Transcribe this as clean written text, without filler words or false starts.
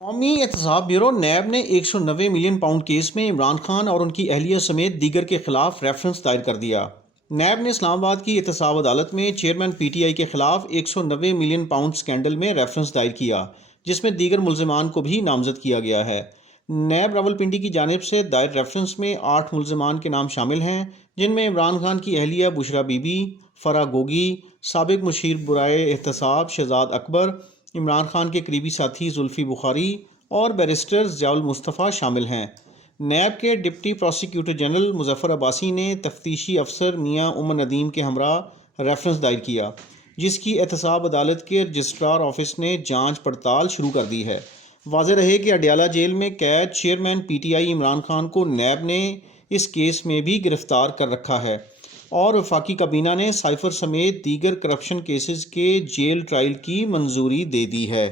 कौमी एहतसाब ब्यूरो नैब ने 190 मिलियन पाउंड केस में इमरान खान और उनकी अहलिया समेत दीगर के खिलाफ रेफरेंस दायर कर दिया। नैब ने इस्लामाबाद की एहतसाब अदालत में चेयरमैन पीटीआई के खिलाफ 190 मिलियन पाउंड स्कैंडल में रेफरेंस दायर किया, जिसमें दीगर मुल्जिमान को भी नामजद किया गया है। नैब रावलपिंडी की जानिब से दायर रेफरेंस में 8 मुल्जिमान के नाम शामिल हैं, जिनमें इमरान खान की अहलिया बुशरा बीबी, फरा गोगी, साबिक मुशीर बुराए एहतसाब शहजाद अकबर, इमरान खान के करीबी साथी जुल्फ़ी बुखारी और बैरिस्टर ज़ियाउल मुस्तफ़ा शामिल हैं। नैब के deputy prosecutor general Muzaffar Abbasi ने तफ्तीशी अफसर मियां उमर नदीम के हमरा रेफरेंस दायर किया, जिसकी एहतसाब अदालत के रजिस्ट्रार ऑफिस ने जांच पड़ताल शुरू कर दी है। वाज़ेह रहे कि अडयाला जेल में कैद चेयरमैन पीटीआई इमरान खान को नैब ने इस केस में भी गिरफ्तार कर रखा है और वफाकी काबीना ने साइफर समेत दीगर करप्शन केसेस के जेल ट्रायल की मंजूरी दे दी है।